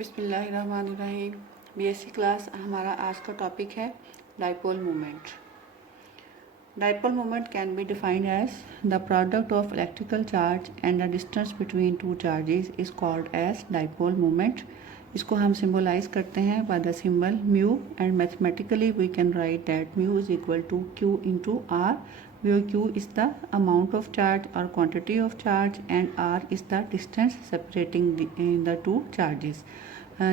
बिस्मिल्लाहिर्रहमानिर्रहीम। BSc class हमारा आज का टॉपिक है dipole moment. Dipole moment can be defined as the product of electrical charge and the distance between two charges is called as dipole moment. इसको हम symbolize करते हैं by the symbol mu and mathematically we can write that mu is equal to Q into R, where q is the amount of charge or quantity of charge and r is the distance separating the two charges।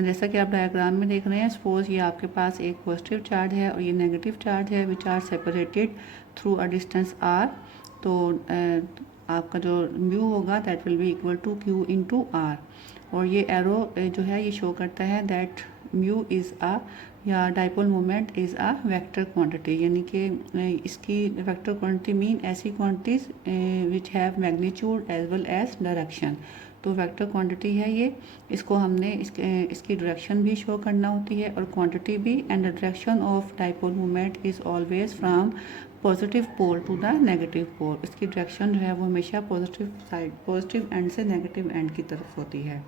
जैसा कि आप diagram में देख रहे हैं, suppose ये आपके पास एक पॉजिटिव चार्ज है और ये नेगेटिव चार्ज है which are separated through a distance r। तो आपका जो म्यू होगा that will be equal to Q into R. और ये एरो जो है ये शो करता है दैट म्यू इज़ अ या dipole moment is a vector quantity, यानी कि इसकी वेक्टर क्वांटिटी मीन ऐसी quantities which have magnitude as well as direction. तो वेक्टर क्वांटिटी है ये, इसको हमने इसकी डायरेक्शन भी शो करना होती है और क्वांटिटी भी। And the direction of dipole moment is always from positive pole to the negative pole. इसकी डायरेक्शन जो है वो हमेशा पॉजिटिव साइड, पॉजिटिव एंड से नेगेटिव एंड की तरफ होती है।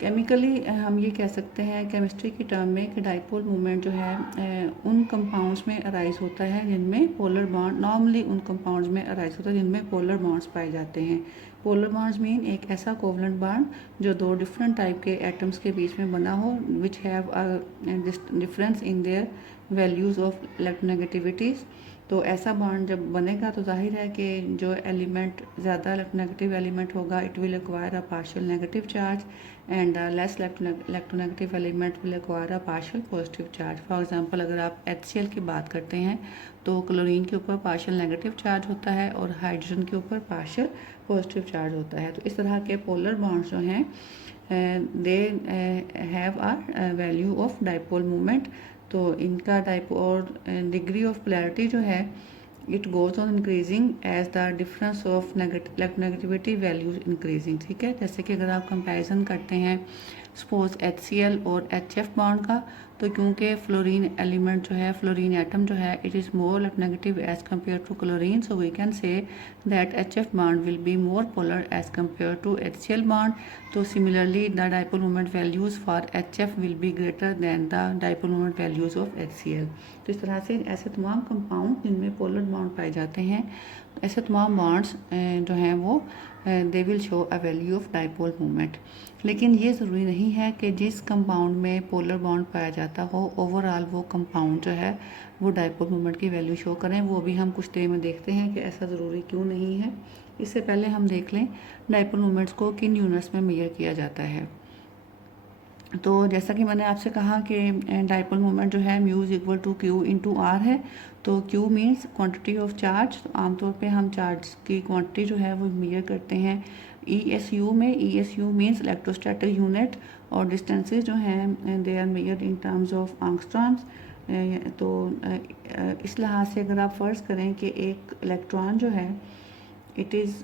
केमिकली हम ये कह सकते हैं केमिस्ट्री की टर्म में कि डाइपोल मोमेंट जो है उन कंपाउंड्स में अराइज होता है जिनमें पोलर बॉन्ड, नॉर्मली उन कंपाउंड्स में अराइज होता है जिनमें पोलर बॉन्ड्स पाए जाते हैं। पोलर बॉन्ड्स मीन एक ऐसा कोवलेंट बॉन्ड जो दो डिफरेंट टाइप के एटम्स के बीच में बना हो which have difference in their values of electronegativities. तो ऐसा बॉन्ड जब बनेगा तो जाहिर है कि जो एलिमेंट ज़्यादा इलेक्ट्रोनेगेटिव एलिमेंट होगा it will acquire a partial negative charge and less electronegative element will acquire a partial positive charge. For example अगर आप HCl की बात करते हैं तो क्लोरीन के ऊपर पार्शियल नेगेटिव चार्ज होता है और हाइड्रोजन के ऊपर पार्शियल पॉजिटिव चार्ज होता है। तो इस तरह के पोलर बॉन्ड्स जो हैं they have a value of dipole moment. तो इनका टाइप और डिग्री ऑफ पोलैरिटी जो है it goes on increasing as the difference of negativity values increasing. ठीक है, जैसे कि अगर आप कंपैरिजन करते हैं सपोज HCl और HF बॉन्ड का, तो क्योंकि फ्लोरीन एलिमेंट जो है, फ्लोरीन एटम जो है it is more electronegative as compare to chlorine, so we can say that HF bond will be more polar as compare to HCl bond. तो similarly the dipole moment values for HF will be greater than the dipole moment values of HCl। तो इस तरह से ऐसे तमाम compound जिनमें polar bond पाए जाते हैं, ऐसे तमाम बॉन्ड्स जो हैं वो they will show a value of dipole moment. लेकिन ये ज़रूरी नहीं है कि जिस कंपाउंड में पोलर बॉन्ड पाया जाता हो ओवरऑल वो कंपाउंड जो है वो डाइपोल मोमेंट की वैल्यू शो करें। वो भी हम कुछ देर में देखते हैं कि ऐसा ज़रूरी क्यों नहीं है। इससे पहले हम देख लें डाइपोल मोमेंट्स को किन यूनिट्स में मेजर किया जाता है। तो जैसा कि मैंने आपसे कहा कि डाइपोल मोमेंट जो है mu is equal to Q into R है। तो Q means quantity of charge. तो आमतौर पे हम चार्ज की क्वांटिटी जो है वो मेजर करते हैं ESU में। ESU मीन्स इलेक्ट्रोस्टैटिक यूनिट और डिस्टेंसेस जो हैं they are measured in terms of angstroms. तो इस लिहाज से अगर आप फ़र्ज़ करें कि एक इलेक्ट्रॉन जो है it is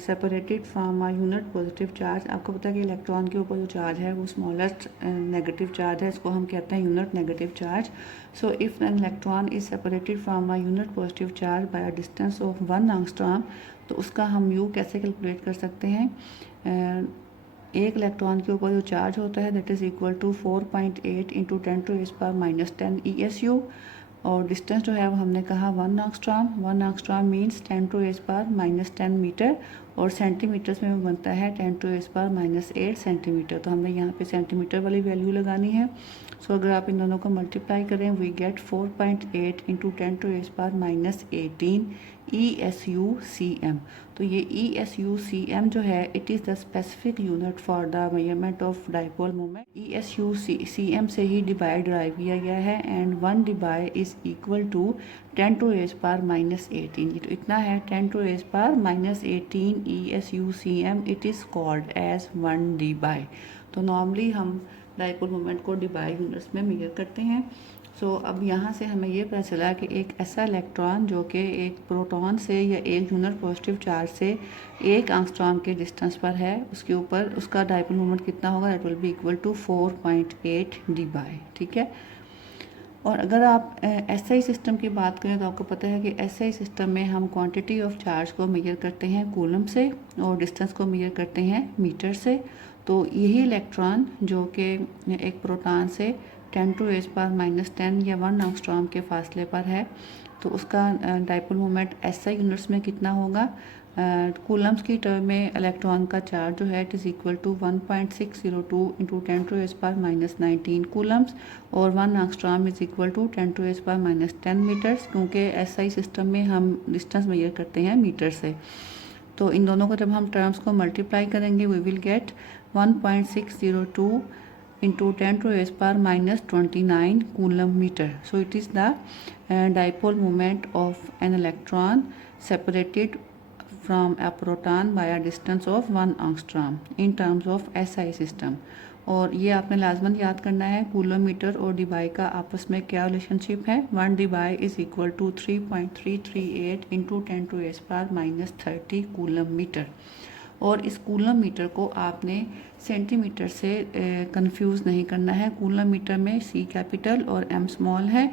separated from a unit positive charge. आपको पता है कि इलेक्ट्रॉन के ऊपर जो चार्ज है वो स्मॉलेस्ट नेगेटिव चार्ज है, इसको हम कहते हैं unit negative charge. So if an electron is separated from a unit positive charge by a distance of 1 angstrom, तो उसका हम यू कैसे कैलकुलेट कर सकते हैं। एक इलेक्ट्रॉन के ऊपर जो चार्ज होता है that is equal to 4.8 into 10⁻⁻10 ESU। और डिस्टेंस जो है वो हमने कहा 1 एंगस्ट्रॉम। 1 एंगस्ट्रॉम मीन्स 10⁻⁻10 मीटर और सेंटीमीटर्स में वो बनता है 10⁻⁻8 सेंटीमीटर। तो हमने यहाँ पे सेंटीमीटर वाली वैल्यू लगानी है। सो अगर आप इन दोनों को मल्टीप्लाई करें वी गेट 4.8 इंटू 10⁻⁻18 ESU/cm। तो ये ESU/cm जो है it is the specific unit for the measurement of dipole moment. ESU/cm से ही डिवाइड ड्राइव किया गया है and 1 debye is equal to 10⁻⁻18। तो इतना है 10⁻⁻18 ESU/cm। It is called as 1 debye. तो नॉर्मली हम डाइपोल मोमेंट को डिवाइड यूनिट्स में मेजर करते हैं। सो अब यहाँ से हमें ये पता चला कि एक ऐसा इलेक्ट्रॉन जो कि एक प्रोटॉन से या एक यूनिट पॉजिटिव चार्ज से 1 एंगस्ट्रॉम के डिस्टेंस पर है, उसके ऊपर उसका डाइपोल मोमेंट कितना होगा, that will be equal to 4.8 debye. ठीक है। और अगर आप SI सिस्टम की बात करें तो आपको पता है कि SI सिस्टम में हम क्वांटिटी ऑफ चार्ज को मेजर करते हैं कूलम से और डिस्टेंस को मेजर करते हैं मीटर से। तो यही इलेक्ट्रॉन जो कि एक प्रोटॉन से 10⁻⁻10 या 1 एंगस्ट्रॉम के फासले पर है, तो उसका डाइपोल मोमेंट SI यूनिट्स में कितना होगा। कूलम्स की टर्म में इलेक्ट्रॉन का चार्ज जो है it is equal to 1.602 into 10⁻⁻19 coulombs, और 1 angstrom is equal to 10⁻⁻10 metres, क्योंकि SI सिस्टम में हम डिस्टेंस मेजर करते हैं मीटर से। तो इन दोनों को जब हम टर्म्स को मल्टीप्लाई करेंगे we will get 1.602 into 10⁻⁻29 coulomb meter. So it is the dipole moment of an electron separated from a proton by a distance of 1 angstrom in terms of SI system. और ये आपने लाजमन याद करना है coulomb metre और Debye का आपस में क्या रिलेशनशिप है। 1 debye is equal to 3.338 into 10⁻⁻30 coulomb metre. और इस कूलम मीटर को आपने सेंटीमीटर से कंफ्यूज नहीं करना है। कूलम मीटर में C कैपिटल और M स्मॉल है।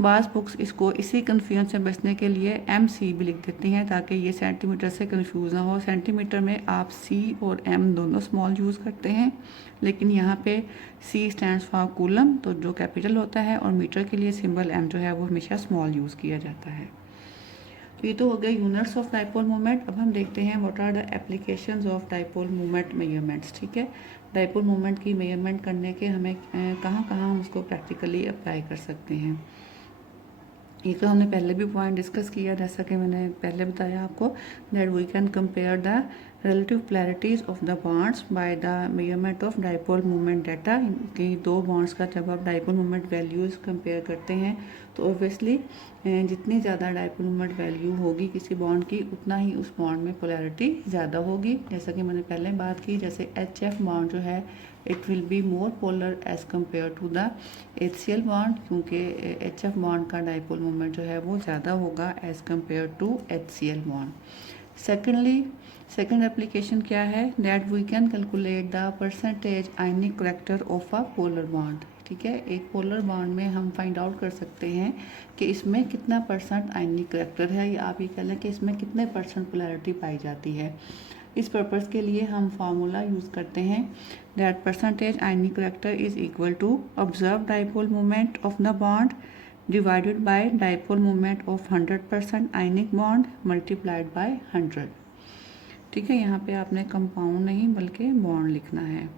बाज़ बुक्स इसको इसी कन्फ्यूजन से बचने के लिए MC भी लिख देती हैं ताकि ये सेंटीमीटर से कंफ्यूज ना हो। सेंटीमीटर में आप C और M दोनों स्मॉल यूज़ करते हैं, लेकिन यहाँ पे C स्टैंड्स फॉर कूलम, तो जो कैपिटल होता है, और मीटर के लिए सिंबल M जो है वो हमेशा स्मॉल यूज़ किया जाता है। तो ये तो हो गया यूनिट्स ऑफ डाइपोल मोमेंट। अब हम देखते हैं what are the applications of dipole moment measurements. ठीक है, डाइपोल मोमेंट की मेजरमेंट करने के हमें कहाँ कहाँ हम उसको प्रैक्टिकली अप्लाई कर सकते हैं। ये तो हमने पहले भी पॉइंट डिस्कस किया, जैसा कि मैंने पहले बताया आपको, that we can compare the relative polarities of the bonds by the measurement of dipole moment data। कि दो बॉन्ड्स का जब आप डाइपोल मोमेंट वैल्यूज़ कंपेयर करते हैं तो ऑब्वियसली जितनी ज़्यादा डाइपोल मोमेंट वैल्यू होगी किसी बॉन्ड की, उतना ही उस बॉन्ड में पोलैरिटी ज़्यादा होगी। जैसा कि मैंने पहले बात की, जैसे HF बॉन्ड जो है it will be more polar as compare to the HCl bond, क्योंकि HF बॉन्ड का डाइपोल मोमेंट जो है वो ज़्यादा होगा as compare to HCl bond. Second application क्या है, that we can calculate the percentage ionic character of a polar bond. ठीक है, एक पोलर बॉन्ड में हम फाइंड आउट कर सकते हैं कि इसमें कितना परसेंट आयनिक करेक्टर है, या आप ये कह लें कि इसमें कितने परसेंट पोलैरिटी पाई जाती है। इस पर्पज़ के लिए हम फार्मूला यूज़ करते हैं, that percentage ionic character is equal to observe dipole moment of the bond divided by dipole moment of 100% ionic bond multiplied by 100। ठीक है, यहाँ पे आपने कंपाउंड नहीं बल्कि बॉन्ड लिखना है।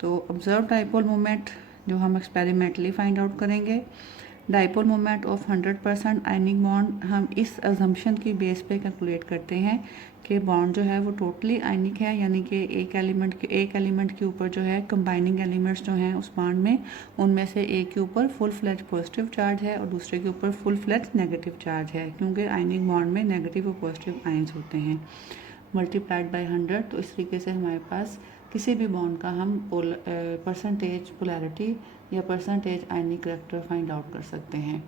तो ऑब्जर्व डाइपोल मोमेंट जो हम एक्सपेरिमेंटली फाइंड आउट करेंगे, dipole moment of 100% ionic bond हम इस अजम्पशन की बेस पे कैलकुलेट करते हैं कि बॉन्ड जो है वो टोटली आयनिक है, यानी कि एक एलिमेंट के ऊपर जो है कंबाइनिंग एलिमेंट्स जो हैं उस बॉन्ड में, उनमें से एक के ऊपर फुल फ्लेज पॉजिटिव चार्ज है और दूसरे के ऊपर फुल फ्लेज नेगेटिव चार्ज है, क्योंकि आयनिक बॉन्ड में नेगेटिव और पॉजिटिव आयन्स होते हैं, मल्टीप्लाइड बाय 100। तो इस तरीके से हमारे पास किसी भी बॉन्ड का हम परसेंटेज पोलैरिटी या percentage ionic character find out कर सकते हैं।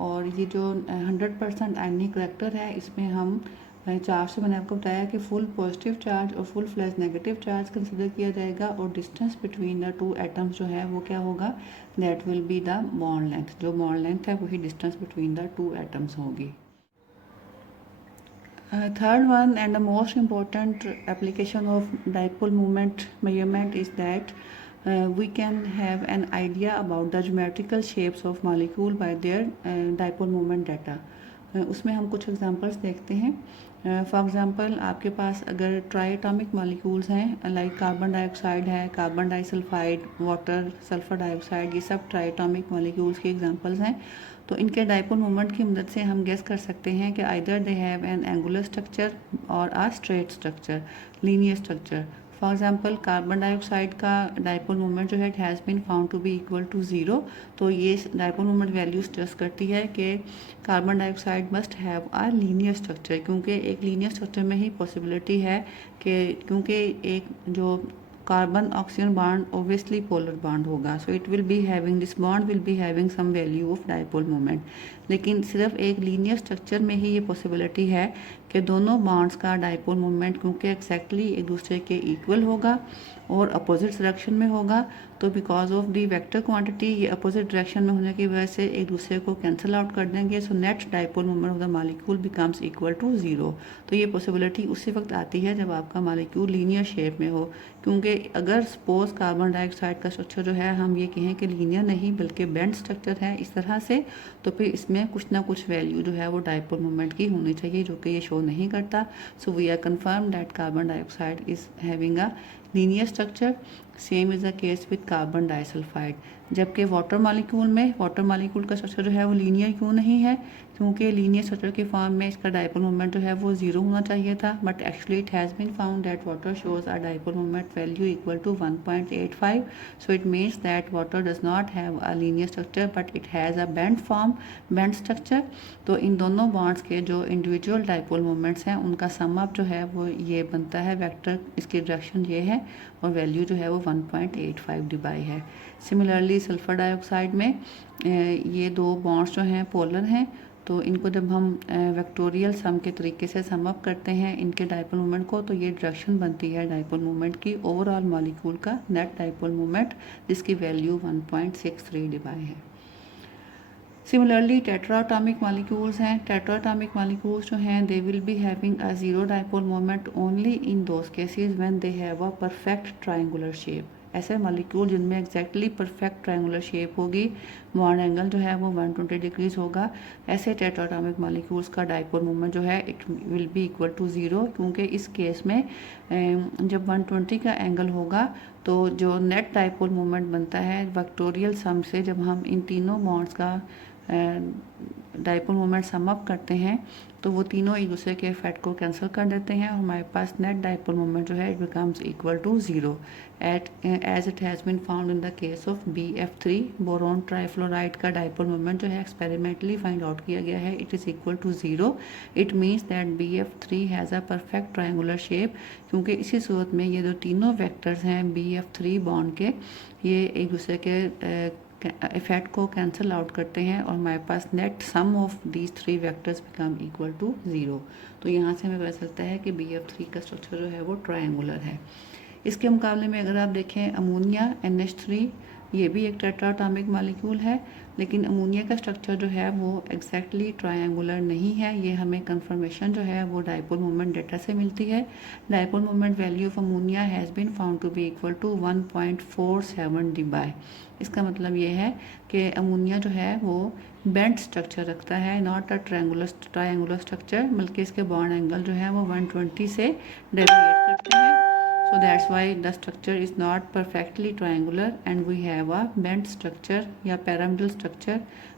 और ये जो 100% आयनिक करेक्टर है, इसमें हम चार्ज से मैंने आपको बताया कि फुल पॉजिटिव चार्ज और full flash negative charge consider किया जाएगा, और distance between the two atoms जो है वो क्या होगा, that will be the bond length. जो बॉन्ड लेंथ है वही distance between the two atoms होगी। Third one and the most important application of dipole moment measurement is that we can have an idea about the geometrical shapes of molecule by their dipole moment data। उसमें हम कुछ examples देखते हैं। For example आपके पास अगर triatomic molecules हैं, like carbon dioxide है, carbon disulphide, water, sulphur dioxide, ये सब ट्राइएटॉमिक मॉलिक्यूल्स के एग्जांपल्स हैं। तो इनके डाइपोल मोमेंट की मदद से हम गेस कर सकते हैं कि either they have an angular structure और a straight structure, linear structure. For example carbon dioxide का डाइपोल मोमेंट जो है it has been found to be equal to 0। तो ये डाइपोल मोमेंट वैल्यू सजेस्ट करती है कि carbon dioxide must have a linear structure, क्योंकि एक लीनियर स्ट्रक्चर में ही पॉसिबिलिटी है कि क्योंकि एक जो carbon oxygen bond obviously polar bond होगा, so it will be having, this bond will be having some value of dipole moment. लेकिन सिर्फ एक लीनियर स्ट्रक्चर में ही ये पॉसिबिलिटी है कि दोनों बॉन्ड्स का डाइपोल मोमेंट क्योंकि एक्जैक्टली एक दूसरे के इक्वल होगा और अपोजिट डायरेक्शन में होगा, तो because of the vector quantity ये अपोजिट डायरेक्शन में होने की वजह से एक दूसरे को कैंसिल आउट कर देंगे। So net dipole moment of the molecule becomes equal to 0। तो ये पॉसिबिलिटी उसी वक्त आती है जब आपका मॉलिक्यूल लीनियर शेप में हो, क्योंकि अगर सपोज कार्बन डाइऑक्साइड का स्ट्रक्चर जो है हम ये कहें कि लीनियर नहीं बल्कि बेंड स्ट्रक्चर है इस तरह से, तो फिर इसमें कुछ ना कुछ वैल्यू जो है वो डाइपोल मोमेंट की होनी चाहिए, जो कि ये शो नहीं करता। So we are confirm that carbon dioxide is having a linear structure. Same is the case with carbon disulphide. जबकि वाटर मॉलिक्यूल का स्ट्रक्चर जो है वो लीनियर क्यों नहीं है, क्योंकि लीनियर स्ट्रक्चर के फॉर्म में इसका डाइपोल मोमेंट जो है वो 0 होना चाहिए था, but actually it has been found that water shows a dipole moment value equal to 1.85। So it means that water does not have a linear structure but it has a bend structure. तो इन दोनों bonds के जो individual dipole moments हैं उनका sum up जो है वो ये बनता है वेक्टर, इसकी डायरेक्शन ये है और वैल्यू जो है वो 1.85 डिबाई है। सिमिलरली सल्फर डाइऑक्साइड में ये दो बॉन्ड्स जो हैं पोलर हैं, तो इनको जब हम वेक्टोरियल सम के तरीके से सम अप करते हैं इनके डाइपोल मोमेंट को, तो ये डायरेक्शन बनती है डाइपोल मोमेंट की ओवरऑल मॉलिक्यूल का नेट डाइपोल मोमेंट, जिसकी वैल्यू 1.63 डिबाई है। सिमिलरली टेट्राटॉमिक मॉलिक्यूल्स हैं। टेट्राटॉमिक मॉलिक्यूल्स जो हैं they will be having a zero dipole moment only in those cases when they have a perfect triangular shape. ऐसे molecule जिनमें exactly perfect triangular shape होगी, bond angle जो है वो 120 डिग्रीज होगा, ऐसे टेट्राटॉमिक मॉलिक्यूल्स का डाइपोल मोमेंट जो है it will be equal to 0, क्योंकि इस केस में जब 120 का एंगल होगा तो जो नेट डाइपोल मोमेंट बनता है वेक्टोरियल सम से, जब हम इन तीनों बॉन्ड्स का डाइपोल मोमेंट सम अप करते हैं तो वो तीनों एक दूसरे के इफेक्ट को कैंसिल कर देते हैं और हमारे पास नेट डाइपोल मोमेंट जो है it becomes equal to 0 as it has been found in the case of BF3 boron trifluoride का डाइपोल मोमेंट जो है एक्सपेरिमेंटली फाइंड आउट किया गया है, it is equal to 0। It means that BF3 has a perfect triangular shape, क्योंकि इसी सूरत में ये जो तीनों वेक्टर्स हैं BF3 बॉन्ड के, ये एक दूसरे के इफेक्ट को कैंसिल आउट करते हैं और हमारे पास net sum of these 3 vectors become equal to 0। तो यहाँ से हमें पता चलता है कि BF3 का स्ट्रक्चर जो है वो ट्रायंगुलर है। इसके मुकाबले में अगर आप देखें अमोनिया NH3, ये भी एक टेट्राटॉमिक मॉलिक्यूल है, लेकिन अमोनिया का स्ट्रक्चर जो है वो एग्जैक्टली ट्रायंगुलर नहीं है। ये हमें कंफर्मेशन जो है वो डाइपोल मोमेंट डेटा से मिलती है। Dipole moment value of ammonia has been found to be equal to 1.47 debye. इसका मतलब ये है कि अमोनिया जो है वो बेंड स्ट्रक्चर रखता है, नॉट अ ट्रायंगुलर स्ट्रक्चर, बल्कि इसके बॉन्ड एंगल जो है वो 120 से डेविएट करते हैं। So that's why the structure is not perfectly triangular and we have a bent structure या pyramidal structure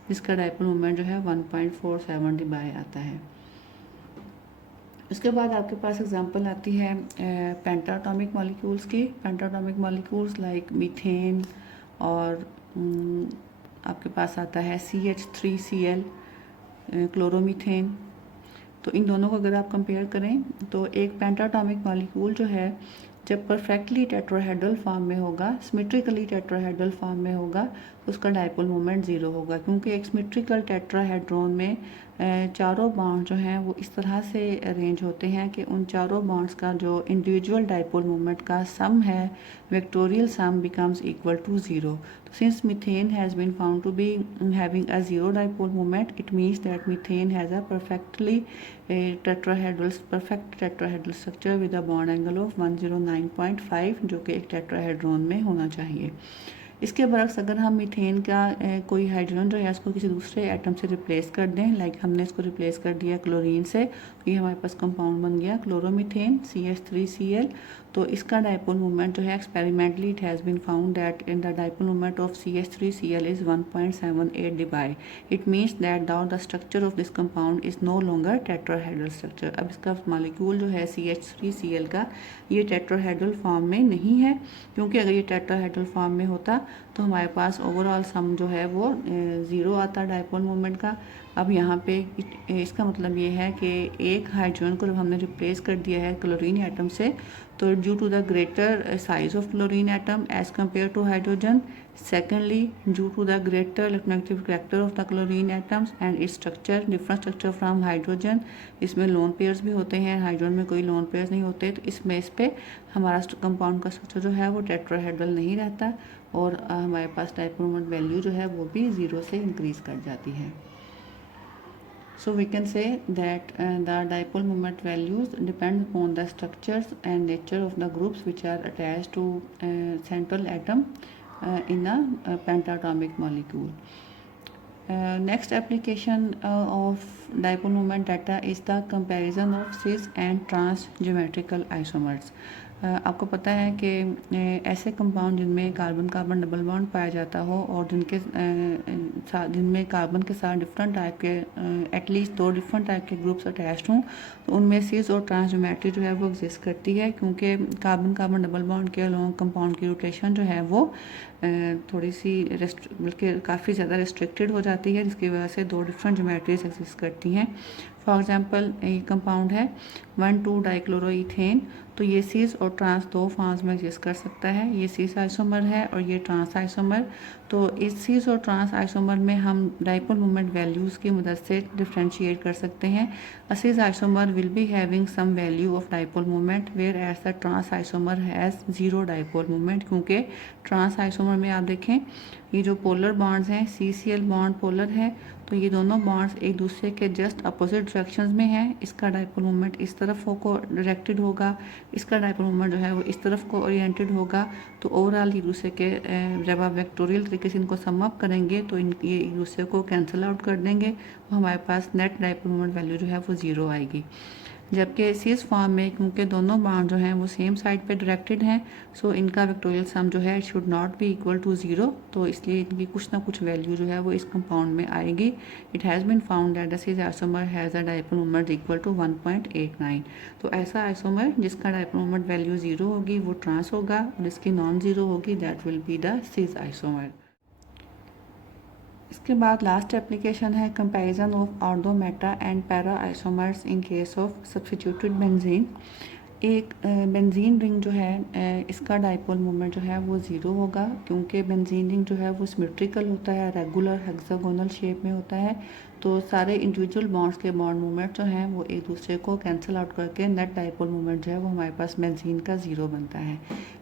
जिसका डाइपोल मोमेंट जो है 1.47 डिबाई आता है। उसके बाद आपके पास एग्जांपल आती है पेंटाटॉमिक मॉलिक्यूल्स की। पेंटाटॉमिक मॉलिक्यूल्स लाइक मीथेन और आपके पास आता है CH3Cl क्लोरोमीथेन। तो इन दोनों को अगर आप कंपेयर करें तो एक पेंटाटॉमिक मॉलिक्यूल जो है जब परफेक्टली टेट्राहेड्रल फॉर्म में होगा, सिमेट्रिकली टेट्राहेड्रल फॉर्म में होगा, तो उसका डाइपोल मोमेंट 0 होगा, क्योंकि एक सिमेट्रिकल टेट्राहेड्रॉन में चारों बॉन्ड जो हैं वो इस तरह से अरेंज होते हैं कि उन चारों बॉन्ड्स का जो इंडिविजुअल डाइपोल मोमेंट का सम है vectorial sum becomes equal to 0। तो since methane has been found to be having a 0 dipole moment, it means that methane has a perfect tetrahedral structure with a bond angle of 109.5, जो कि एक tetrahedron में होना चाहिए। इसके बरक्स अगर हम मीथेन का कोई हाइड्रोजन जो है इसको किसी दूसरे एटम से रिप्लेस कर दें, लाइक हमने इसको रिप्लेस कर दिया क्लोरीन से, तो ये हमारे पास कंपाउंड बन गया क्लोरोमीथेन CH3Cl। तो इसका डाइपोल मोमेंट जो है experimentally it has been found that in the dipole moment of CH3Cl is 1.78 debye. It means that the structure of this compound is no longer tetrahedral structure. अब इसका molecule जो है CH3Cl का ये tetrahedral form में नहीं है, क्योंकि अगर ये टेट्राहेड्रल फॉर्म में होता तो हमारे पास ओवरऑल सम जो है वो 0 आता डाइपोल मोमेंट का। अब यहाँ पे इसका मतलब ये है कि एक हाइड्रोजन को जब हमने रिप्लेस कर दिया है क्लोरीन एटम से, तो due to the greater size of chlorine atom as compare to hydrogen, Secondly, due to the greater electronegative character of the chlorine atoms and its structure, different structure from hydrogen, इसमें lone pairs भी होते हैं, hydrogen में कोई lone pairs नहीं होते, तो इसमें इस पे हमारा कंपाउंड का स्ट्रक्चर जो है वो टेट्राहेड्रल नहीं रहता और हमारे पास डायपोल मोमेंट वैल्यू जो है वो भी 0 से इंक्रीज कर जाती है. So we can say that the dipole moment values depend upon the structures and nature of the groups which are attached to central atom in a pentatomic molecule. Next application of dipole moment data is the comparison of cis and trans geometrical isomers. आपको पता है कि ऐसे compound जिनमें carbon carbon double bond पाया जाता हो और जिनमें कार्बन के साथ डिफरेंट टाइप के एटलीस्ट 2 डिफरेंट टाइप के ग्रुप्स अटैच्ड हों, तो उनमें सिस और ट्रांस ज्योमेट्री जो है वो एग्जिस्ट करती है, क्योंकि कार्बन कार्बन डबल बॉन्ड के अलोंग कंपाउंड की रोटेशन जो है वो थोड़ी सी बल्कि काफ़ी ज़्यादा रिस्ट्रिक्टेड हो जाती है, जिसकी वजह से 2 डिफरेंट ज्योमेट्रीज एग्जिस्ट करती हैं. फॉर एग्जांपल ये कंपाउंड है 1,2 डाइक्लोरोइथेन, तो ये सिस और ट्रांस 2 फॉर्म्स में एग्जिस्ट कर सकता है. ये सिस आइसोमर है और ये ट्रांस आइसोमर. तो इस सिस और ट्रांस आइसोमर में हम डाइपोल मोमेंट वैल्यूज़ की मदद से डिफ्रेंशिएट कर सकते हैं. A cis isomer will be having some value of dipole moment whereas the trans isomer has 0 dipole moment, क्योंकि ट्रांस आइसोमर में आप देखें ये जो पोलर बॉन्ड्स हैं, CCl बॉन्ड पोलर है, तो ये दोनों बॉन्ड्स एक दूसरे के जस्ट अपोजिट डायरेक्शंस में हैं. इसका डाइपोल मोमेंट इस तरफ को डायरेक्टेड होगा, इसका डाइपोल मोमेंट जो है वो इस तरफ को ओरिएंटेड होगा. तो ओवरऑल एक दूसरे के जब आप वेक्टोरियल तरीके से इनको सम अप करेंगे तो ये एक दूसरे को कैंसिल आउट कर देंगे, तो हमारे पास नेट डाइपोल मोमेंट वैल्यू जो है वो 0 आएगी. जबकि सिस फॉर्म में क्योंकि दोनों बॉन्ड जो हैं वो सेम साइड पे डायरेक्टेड हैं, सो इनका वेक्टोरियल सम जो है should not be equal to 0, तो इसलिए इनकी कुछ ना कुछ वैल्यू जो है वो इस कंपाउंड में आएगी. It has been found that the cis isomer has a dipole moment equal to 1.89. तो ऐसा आइसोमर जिसका डाइपोल मोमेंट वैल्यू 0 होगी वो ट्रांस होगा और जिसकी नॉन 0 होगी that will be the cis isomer. इसके बाद लास्ट एप्लीकेशन है comparison of ortho Meta and para isomers in case of substituted benzene. एक बेंजीन रिंग जो है इसका डाइपोल मोमेंट जो है वो 0 होगा, क्योंकि बेंजीन रिंग जो है वो सिमेट्रिकल होता है, रेगुलर हेक्सागोनल शेप में होता है. तो सारे इंडिविजुअल बॉन्ड्स के बॉन्ड मोमेंट जो हैं वो एक दूसरे को कैंसिल आउट करके नेट डाइपोल मोमेंट जो है वो हमारे पास बेंजीन का 0 बनता है.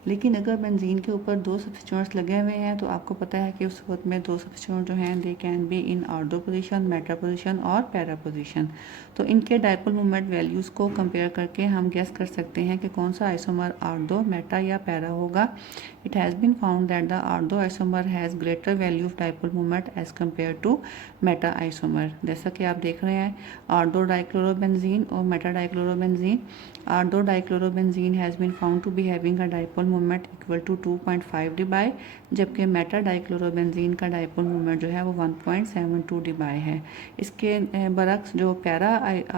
लेकिन अगर बेंजीन के ऊपर 2 सब्स्टिट्यूएंट्स लगे हुए हैं तो आपको पता है कि उस वक्त में 2 सब्स्टिट्यूएंट जो हैं they can be in ortho position, meta position और पैरा पोजीशन. तो इनके डाइपोल मोमेंट वैल्यूज़ को कंपेयर करके हम गेस कर सकते हैं कि कौन सा आइसोमर ऑर्थो, मेटा या पैरा होगा. It has been found that the ortho isomer has greater value of dipole moment as compare to meta isomer. जैसा कि आप देख रहे हैं ऑर्थो डाइक्लोरोबेंजीन और meta dichlorobenzene. Ortho dichlorobenzene has been found to be having a dipole moment equal to 2.5 debye, जबकि meta dichlorobenzene का dipole moment जो है वो 1.72 डिबाई है. इसके बरक्स जो पैरा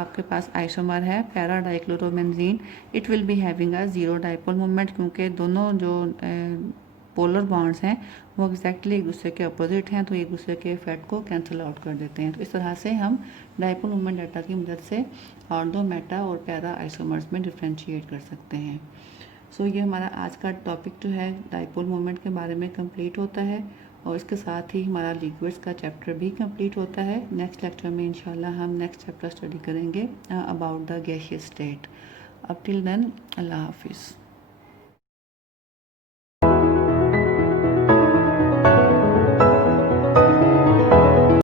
आपके पास आइसोमर है para dichlorobenzene, it will be having a 0 dipole moment, क्योंकि दोनों जो पोलर बॉन्ड्स हैं वो एग्जैक्टली एक दूसरे के अपोजिट हैं, तो एक दूसरे के इफेक्ट को कैंसिल आउट कर देते हैं. तो इस तरह से हम डाइपोल मोमेंट डाटा की मदद से ऑर्थो, मेटा और पैरा आइसोमर्स में डिफ्रेंशिएट कर सकते हैं. सो ये हमारा आज का टॉपिक जो है डाइपोल मोमेंट के बारे में कंप्लीट होता है और इसके साथ ही हमारा लिक्विड्स का चैप्टर भी कंप्लीट होता है. नेक्स्ट लेक्चर में इंशाल्लाह हम नेक्स्ट चैप्टर स्टडी करेंगे अबाउट द गैसियस स्टेट. अब टिल देन अल्लाह हाफिज़.